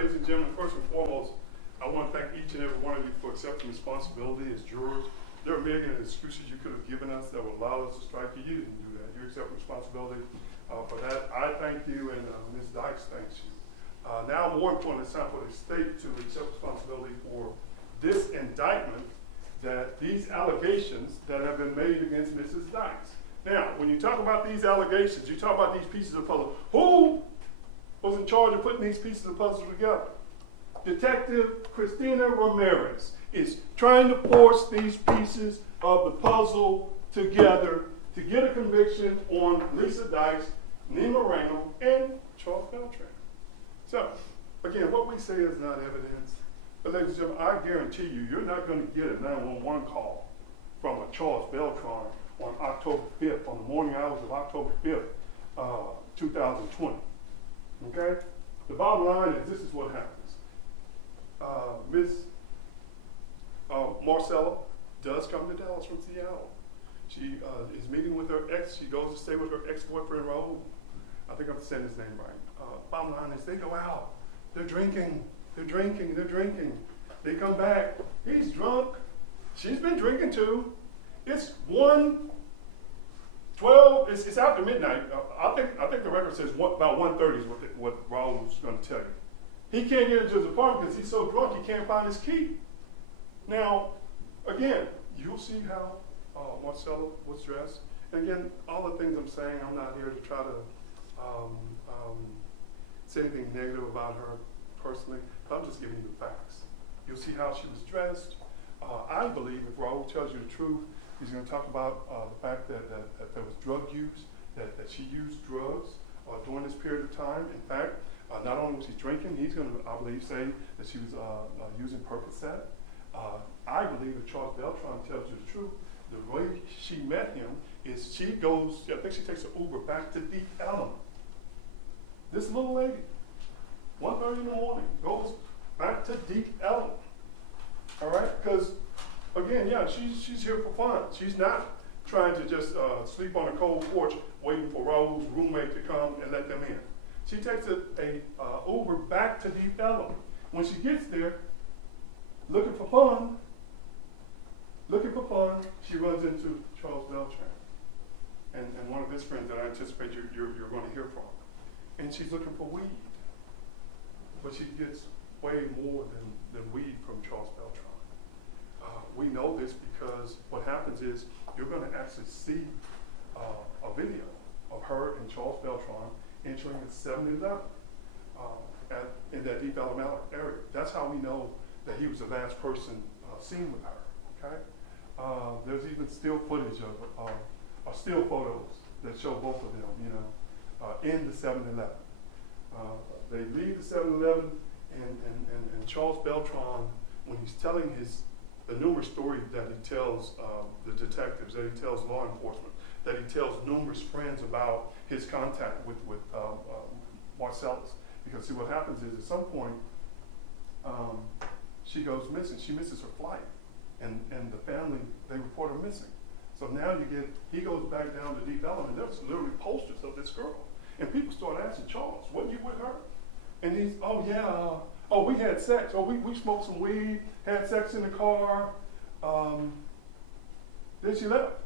Ladies and gentlemen, first and foremost, I want to thank each and every one of you for accepting responsibility as jurors. There are a million excuses you could have given us that would allow us to strike you. You didn't do that. You accept responsibility. For that, I thank you, and Ms. Dykes thanks you. Now, more importantly, it's time for the state to accept responsibility for this indictment, that these allegations that have been made against Mrs. Dykes. Now, when you talk about these allegations, you talk about these pieces of puzzle. Who was in charge of putting these pieces of puzzle together? Detective Christina Ramirez is trying to force these pieces of the puzzle together to get a conviction on Lisa Dykes, Nima Randall, and Charles Beltran. So, again, what we say is not evidence. But ladies and gentlemen, I guarantee you, you're not going to get a 911 call from a Charles Beltran on October 5th, on the morning hours of October 5th, 2020. Okay? The bottom line is this is what happens. Miss Marisela does come to Dallas from Seattle. She is meeting with her ex. She goes to stay with her ex-boyfriend, Raul. I think I'm saying his name right. Bottom line is they go out. They're drinking. They're drinking. They're drinking. They come back. He's drunk. She's been drinking too. It's 1:12. It's after midnight. I think the record says about 1:30 is what Raul was going to tell you. He can't get into his apartment because he's so drunk he can't find his key. Now, again, you'll see how Marisela was dressed. And again, all the things I'm saying, I'm not here to try to say anything negative about her personally. I'm just giving you the facts. You'll see how she was dressed. I believe if Raul tells you the truth, he's going to talk about the fact that there was drug use, that she used drugs during this period of time. In fact, not only was she drinking, he's going to, I believe, say that she was using Percocet. I believe if Charles Beltran tells you the truth, the way she met him is she goes, I think she takes an Uber back to Deep Ellum. This little lady, 1:30 in the morning, goes back to Deep Ellum. All right? Because, again, yeah, she's here for fun. She's not trying to just sleep on a cold porch waiting for Raul's roommate to come and let them in. She takes a Uber back to Deep Ellum. When she gets there, looking for fun, she runs into Charles Beltran and one of his friends that I anticipate you're going to hear from. And she's looking for weed. But she gets way more than weed from Charles Beltran. We know this because what happens is you're going to actually see a video of her and Charles Beltran entering a 7-Eleven in that Deep Ellum area. That's how we know that he was the last person seen with her. Okay. There's even still footage of still photos that show both of them, in the 7-Eleven. They leave the 7-Eleven, and Charles Beltran, when he's telling the numerous stories that he tells the detectives, that he tells law enforcement, that he tells numerous friends about his contact with Marisela's. Because see, what happens is at some point, she goes missing. She misses her flight. And the family, they report her missing. So now he goes back down to Deep Ellum, and there's literally posters of this girl. And people start asking, Charles, wasn't you with her? And he's, oh yeah, we had sex. Oh, we smoked some weed, had sex in the car. Then she left.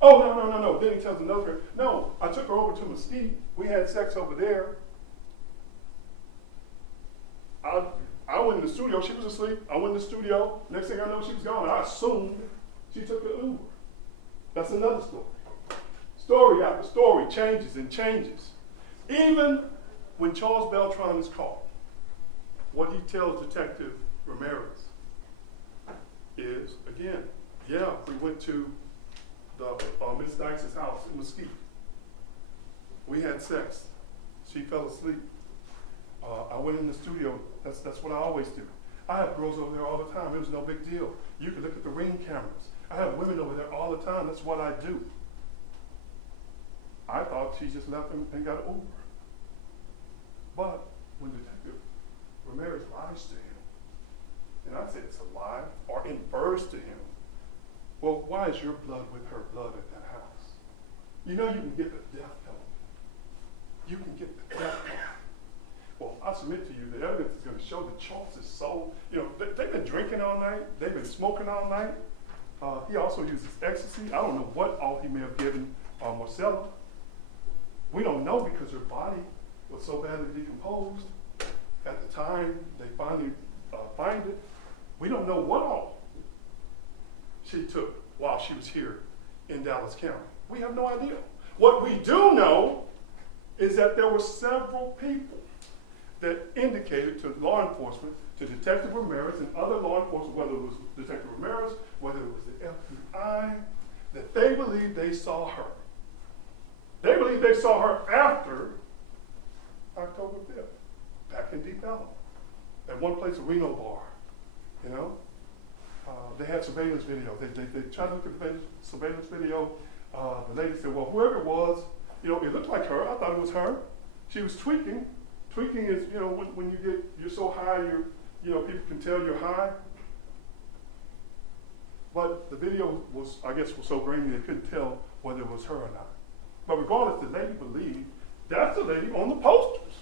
Oh, no. Then he tells another friend, no, I took her over to Mesquite. We had sex over there. I went in the studio. She was asleep. I went in the studio. Next thing I know, she was gone. I assumed she took the Uber. That's another story. Story after story changes and changes. Even when Charles Beltran is caught, what he tells Detective Ramirez is, again, yeah, we went to Miss Dykes' house in Mesquite. We had sex. She fell asleep. I went in the studio. That's what I always do. I have girls over there all the time. It was no big deal. You can look at the Ring cameras. I have women over there all the time. That's what I do. I thought she just left and got an Uber. But when Detective Ramirez lies to him, and I say it's a lie, or infers to him, well, why is your blood with her blood at that house? You know you can get the death penalty. You can get the death penalty. Well, I submit to you the evidence is going to show the charts is so, they've been drinking all night. They've been smoking all night. He also uses ecstasy. I don't know what all he may have given Marisela. We don't know because her body was so badly decomposed. At the time they finally find it, we don't know what all she took while she was here in Dallas County. We have no idea. What we do know is that there were several people that indicated to law enforcement, to Detective Ramirez and other law enforcement, whether it was Detective Ramirez, whether it was the FBI, that they believed they saw her. They believed they saw her after October 5th, back in Deep Ellum, at one place, a Reno bar, They had surveillance video. They tried to look at the surveillance video. The lady said, well, whoever it was, it looked like her. I thought it was her. She was tweaking. Tweaking is, when you're so high, people can tell you're high. But the video was so grainy they couldn't tell whether it was her or not. But regardless, the lady believed that's the lady on the posters.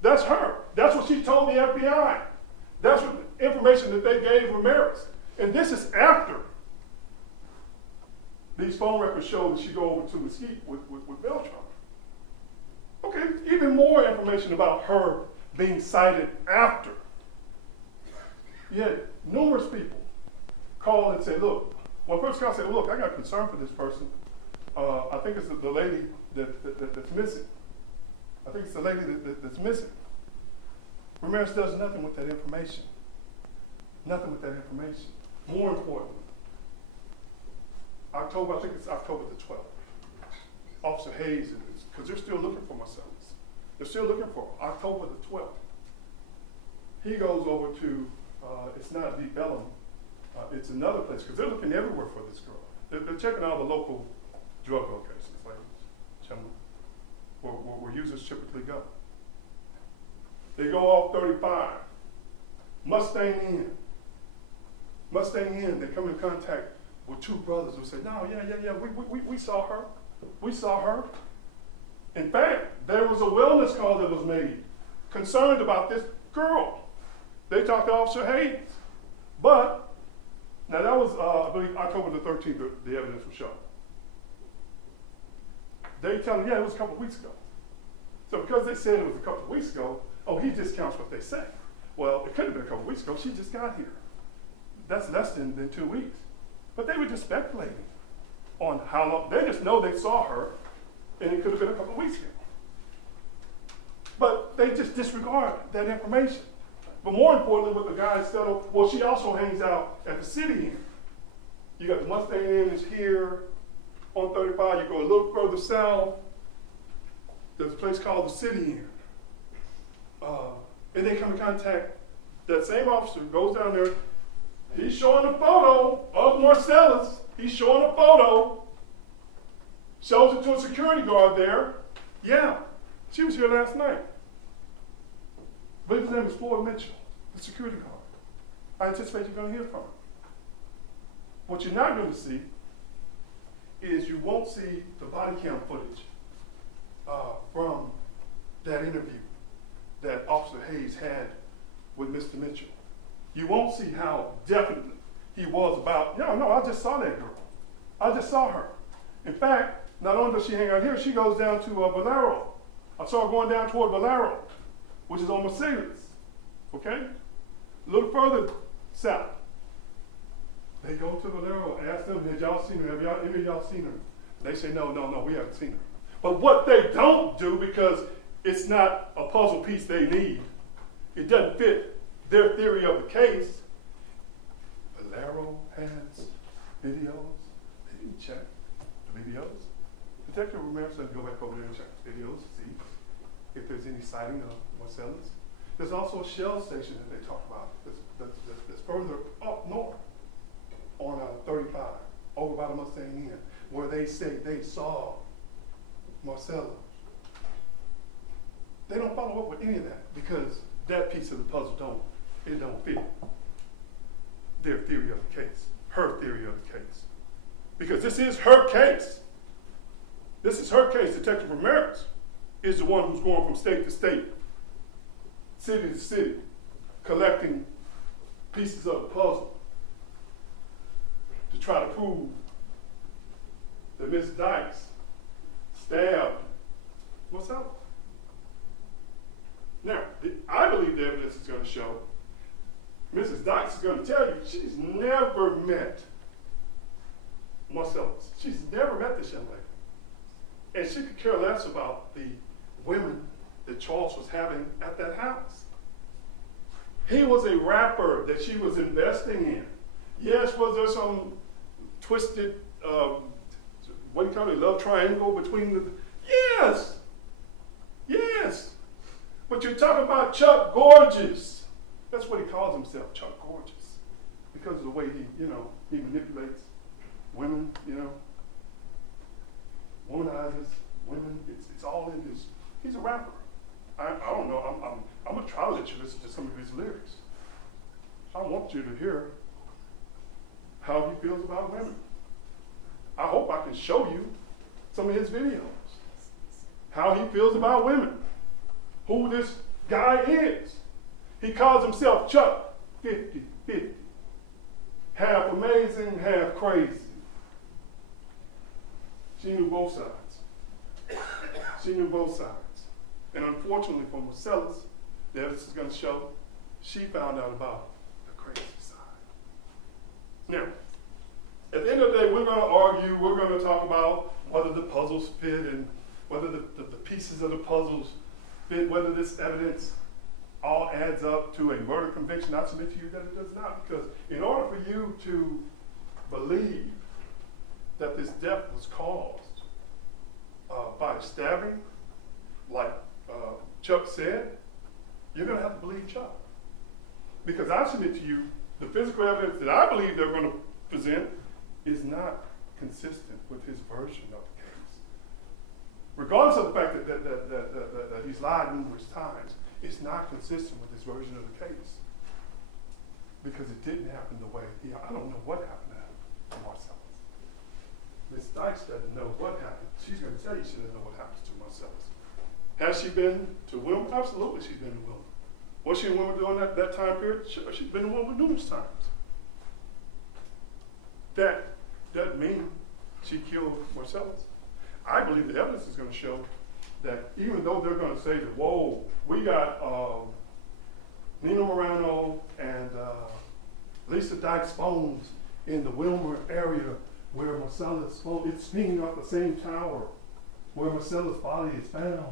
That's her. That's what she told the FBI. That's what the information that they gave Ramirez. And this is after these phone records show that she go over to Mesquite with Beltran. Okay, even more information about her being cited after. You had numerous people call and say, look, well, first guy said, look, I got concern for this person. I think it's the lady that's missing. I think it's the lady that's missing. Ramirez does nothing with that information. Nothing with that information. More importantly, I think it's October the 12th. Officer Hayes, because they're still looking for Marcellus. They're still looking for her. October the 12th. He goes over to, it's not Deep Ellum, it's another place, because they're looking everywhere for this girl. They're checking all the local drug locations, ladies, gentlemen, where users typically go. They go off 35, Mustang Inn. Mustang Inn, they come in contact with two brothers who say, no, yeah, we saw her. We saw her. In fact, there was a wellness call that was made concerned about this girl. They talked to Officer Hayes. But, now that was, I believe, October the 13th, the evidence was shown. They tell them, yeah, it was a couple of weeks ago. So because they said it was a couple of weeks ago, oh, he discounts what they say. Well, it could have been a couple of weeks ago. She just got here. That's less than 2 weeks. But they were just speculating on how long. They just know they saw her, and it could have been a couple of weeks ago. But they just disregard that information. But more importantly, what the guys said, well, she also hangs out at the City Inn. You got the Mustang Inn is here on 35. You go a little further south. There's a place called the City Inn. And they come in contact. That same officer goes down there. He's showing a photo of Marcellus. He's showing a photo. Shows it to a security guard there. Yeah, she was here last night. I believe his name is Floyd Mitchell, the security guard. I anticipate you're going to hear from him. What you're not going to see is you won't see the body cam footage from that interview that Officer Hayes had with Mr. Mitchell. You won't see how definite he was about, no, I just saw that girl. I just saw her. In fact, not only does she hang out here, she goes down to Valero. I saw her going down toward Valero, which is on Mercedes, okay? A little further south. They go to Valero, ask them, have y'all seen her? Have any of y'all seen her? They say, no, we haven't seen her. But what they don't do, because it's not a puzzle piece they need, it doesn't fit their theory of the case. Valero has videos. They didn't check the videos. Detective Ramirez said go back over there and check the videos to see if there's any sighting of Marcellus. There's also a shell station that they talk about that's further up north on 35, over by the Mustang Inn, where they say they saw Marcellus. They don't follow up with any of that because that piece of the puzzle don't fit their theory of the case, her theory of the case. Because this is her case. This is her case. Detective Ramirez is the one who's going from state to state, city to city, collecting pieces of the puzzle to try to prove that Ms. Dykes stabbed Marisela. Now, I believe the evidence is going to show Mrs. Dykes is going to tell you she's never met Marisela. She's never met this young lady. And she could care less about the women that Charles was having at that house. He was a rapper that she was investing in. Yes, was there some twisted, what do you call it, love triangle between the, yes, yes. But you're talking about Chuck Gorgeous. That's what he calls himself, Chuck Gorgeous. Because of the way he, he manipulates women, womanizes women. It's all in his, he's a rapper. I don't know, I'm going to try to let you listen to some of his lyrics. I want you to hear how he feels about women. I hope I can show you some of his videos. How he feels about women. Who this guy is. He calls himself Chuck 50-50. Half amazing, half crazy. She knew both sides. She knew both sides. And unfortunately for Marisela, the evidence is going to show she found out about the crazy side. Now, at the end of the day, we're going to argue, we're going to talk about whether the puzzles fit and whether the pieces of the puzzles fit, whether this evidence all adds up to a murder conviction. I submit to you that it does not, because in order for you to believe that this death was caused by stabbing, like Chuck said, you're going to have to believe Chuck. Because I submit to you, the physical evidence that I believe they're going to present is not consistent with his version of the case. Regardless of the fact that he's lied numerous times, it's not consistent with his version of the case. Because it didn't happen the way I don't know what happened to Marisela. Ms. Dykes doesn't know what happened. She's going to tell you she doesn't know what happens to Marisela. Has she been to Wilma? Absolutely, she's been to Wilma. Was she in Wilma during that time period? Sure, she's been to Wilma numerous times. That doesn't mean she killed Marisela. I believe the evidence is going to show that even though they're going to say that, whoa, we got Nina Morano and Lisa Dykes' phones in the Wilma area where Marisela's phone, it's hanging off the same tower where Marisela's body is found.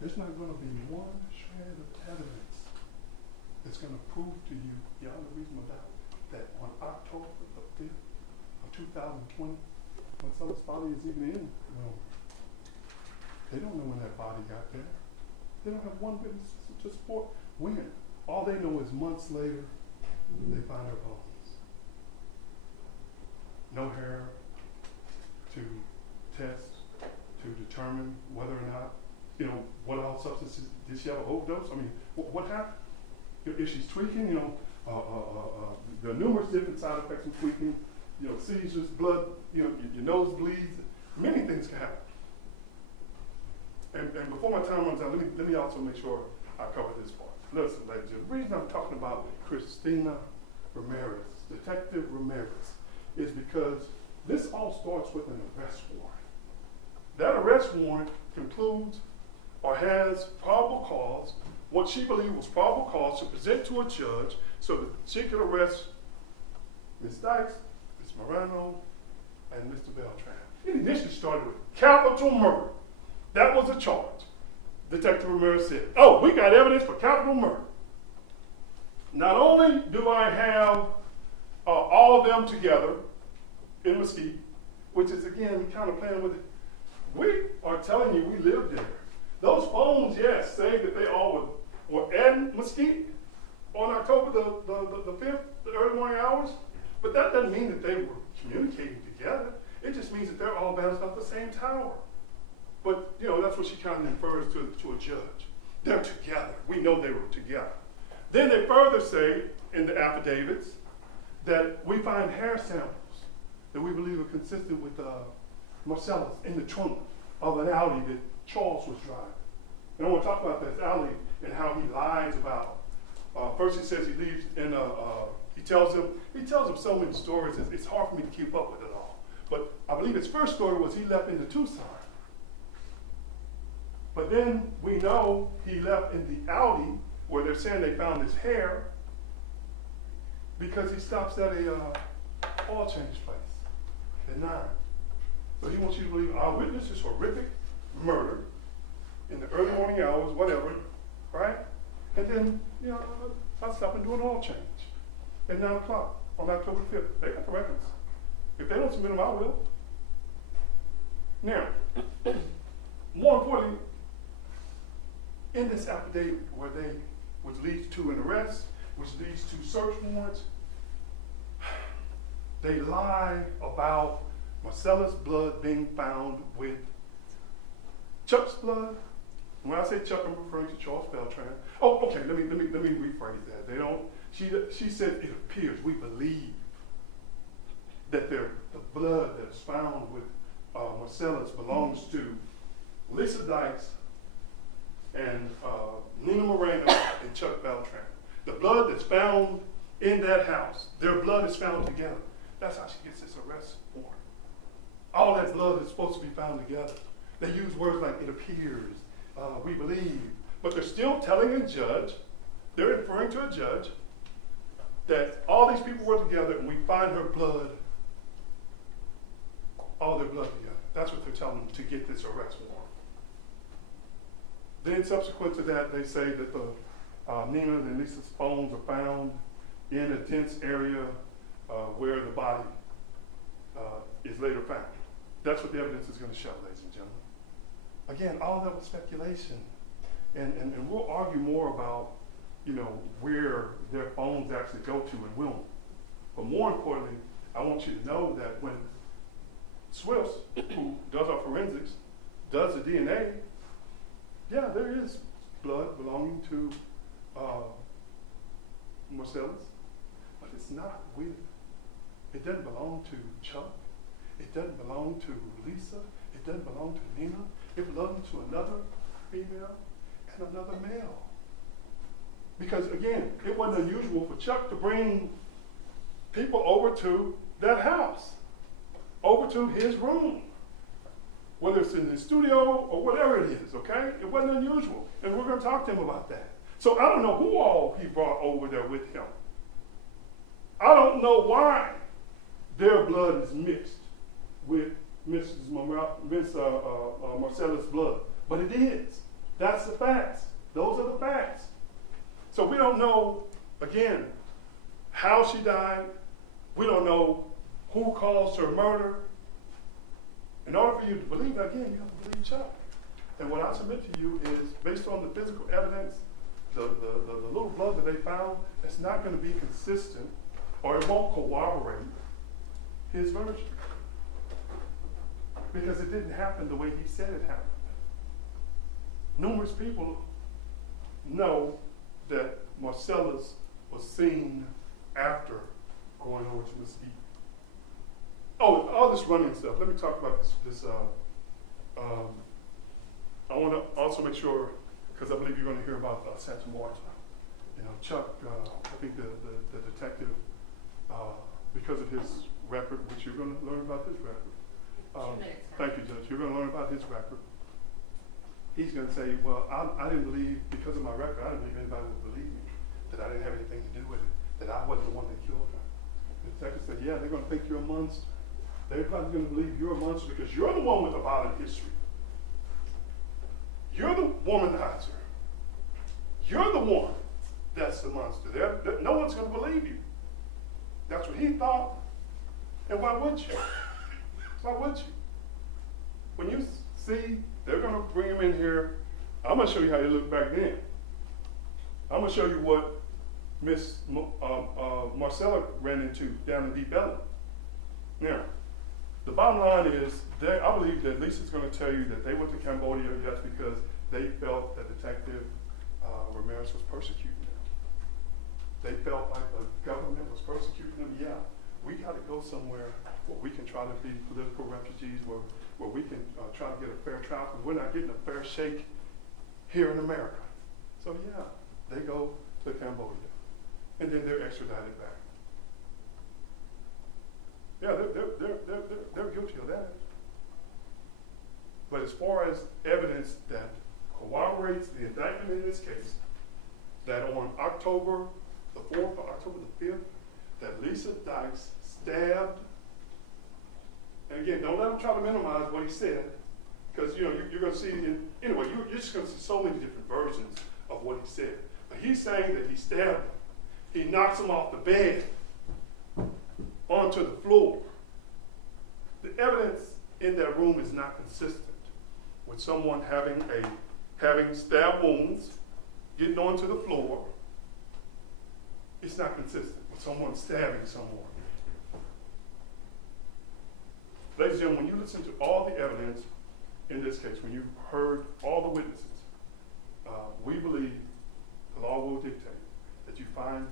There's not going to be one shred of evidence that's going to prove to you beyond a reasonable doubt that on October the 5th of 2020, Marisela's body is even in Wilma. They don't know when that body got there. They don't have one witness to support when. All they know is months later, they find her bones. No hair to test, to determine whether or not, what all substances, did she have a overdose? I mean, what happened? If she's tweaking, there are numerous different side effects of tweaking, seizures, blood, your nose bleeds, many things can happen. And before my time runs out, let me also make sure I cover this part. Listen, ladies, the reason I'm talking about Christina Ramirez, Detective Ramirez, is because this all starts with an arrest warrant. That arrest warrant concludes or has probable cause, what she believed was probable cause to present to a judge so that she could arrest Ms. Dykes, Ms. Morano, and Mr. Beltran. It initially started with capital murder. That was the charge. Detective Ramirez said, oh, we got evidence for capital murder. Not only do I have all of them together in Mesquite, which is, again, kind of playing with it. We are telling you we lived there. Those phones, yes, say that they all were at Mesquite on October the 5th, the early morning hours, but that doesn't mean that they were communicating together. It just means that they're all bounced off the same tower. But, that's what she kind of refers to a judge. They're together. We know they were together. Then they further say in the affidavits that we find hair samples that we believe are consistent with Marisela's in the trunk of an Audi that Charles was driving. And I want to talk about this Audi and how he lies about first he says he leaves in he tells them so many stories, it's hard for me to keep up with it all. But I believe his first story was he left into Tucson. But then we know he left in the Audi where they're saying they found his hair because he stops at a oil change place at 9. So he wants you to believe our witness is horrific murder in the early morning hours, whatever, right? And then, you know, I stop and do an oil change at 9 o'clock on October 5th. They got the records. If they don't submit them, I will. Now, more importantly, in this affidavit which leads to an arrest, which leads to search warrants, they lie about Marisela's blood being found with Chuck's blood. When I say Chuck, I'm referring to Charles Beltran. Oh, okay, let me rephrase that. They don't, she said it appears, we believe that the blood that's found with Marisela's belongs to Lisa Dykes and Nina Moreno and Chuck Beltran. The blood that's found in that house, their blood is found together. That's how she gets this arrest warrant. All that blood is supposed to be found together. They use words like it appears, we believe, but they're still telling a judge, they're referring to a judge, that all these people were together and we find her blood, all their blood together. That's what they're telling them to get this arrest warrant. Then subsequent to that, they say that the Nina and Lisa's phones are found in a dense area where the body is later found. That's what the evidence is going to show, ladies and gentlemen. Again, all that was speculation. And we'll argue more about, you know, where their phones actually go to and when. But more importantly, I want you to know that when Swifts, who does our forensics, does the DNA, yeah, there is blood belonging to Marisela's, but it's not with, it doesn't belong to Chuck, it doesn't belong to Lisa, it doesn't belong to Nina, it belongs to another female and another male. Because again, it wasn't unusual for Chuck to bring people over to that house, over to his room, whether it's in his studio or whatever it is, okay? It wasn't unusual, and we're gonna talk to him about that. So I don't know who all he brought over there with him. I don't know why their blood is mixed with Marisela's blood, but it is. That's the facts. Those are the facts. So we don't know, again, how she died. We don't know who caused her murder. In order for you to believe that, again, you have to believe Chuck. And what I submit to you is, based on the physical evidence, the little blood that they found, it's not going to be consistent, or it won't corroborate his version. Because it didn't happen the way he said it happened. Numerous people know that Marisela's was seen after going over to Mesquite. Oh, all this running stuff. Let me talk about this. I want to also make sure, because I believe you're going to hear about Santa Marta. You know, Chuck, I think the detective, because of his record, which you're going to learn about his record. Thank you, Judge. You're going to learn about his record. He's going to say, well, I didn't believe, because of my record, I didn't believe anybody would believe me, that I didn't have anything to do with it, that I wasn't the one that killed her. The detective said, yeah, they're going to think you're a monster. They're probably going to believe you're a monster because you're the one with a violent history. You're the womanizer. You're the one that's the monster. No one's going to believe you. That's what he thought. And why would you? Why would you? When you see they're going to bring him in here, I'm going to show you how they looked back then. I'm going to show you what Miss Marisela ran into down in Deep Ellum. Now, the bottom line is, I believe that Lisa's going to tell you that they went to Cambodia just because they felt that Detective Ramirez was persecuting them. They felt like the government was persecuting them. Yeah, we got to go somewhere where we can try to be political refugees, where we can try to get a fair trial, because we're not getting a fair shake here in America. So yeah, they go to Cambodia. and then they're extradited back. Yeah, they're guilty of that. But as far as evidence that corroborates the indictment in this case, that on October the 4th or October the 5th, that Lisa Dykes stabbed, and again, don't let him try to minimize what he said, because you're going to see, anyway, you're just going to see so many different versions of what he said. But he's saying that he stabbed him. He knocks him off the bed onto the floor. The evidence in that room is not consistent with someone having stab wounds, getting onto the floor. It's not consistent with someone stabbing someone. Ladies and gentlemen, when you listen to all the evidence in this case, when you've heard all the witnesses, we believe the law will dictate that you find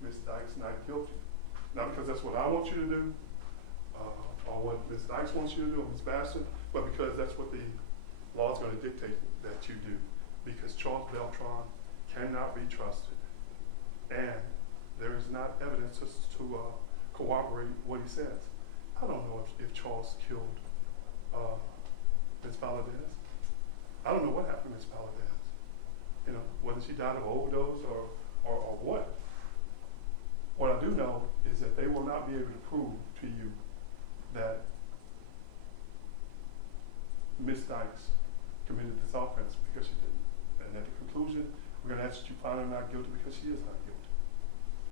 Ms. Dykes not guilty. Not because that's what I want you to do, or what Ms. Dykes wants you to do, or Ms. Baston, but because that's what the law is going to dictate that you do. Because Charles Beltran cannot be trusted. And there is not evidence to corroborate what he says. I don't know if Charles killed Ms. Valadez. I don't know what happened to Ms. Valadez. Whether she died of overdose or what. What I do know is that they will not be able to prove to you that Ms. Dykes committed this offense because she didn't. And at the conclusion, we're going to ask that you find her not guilty because she is not guilty.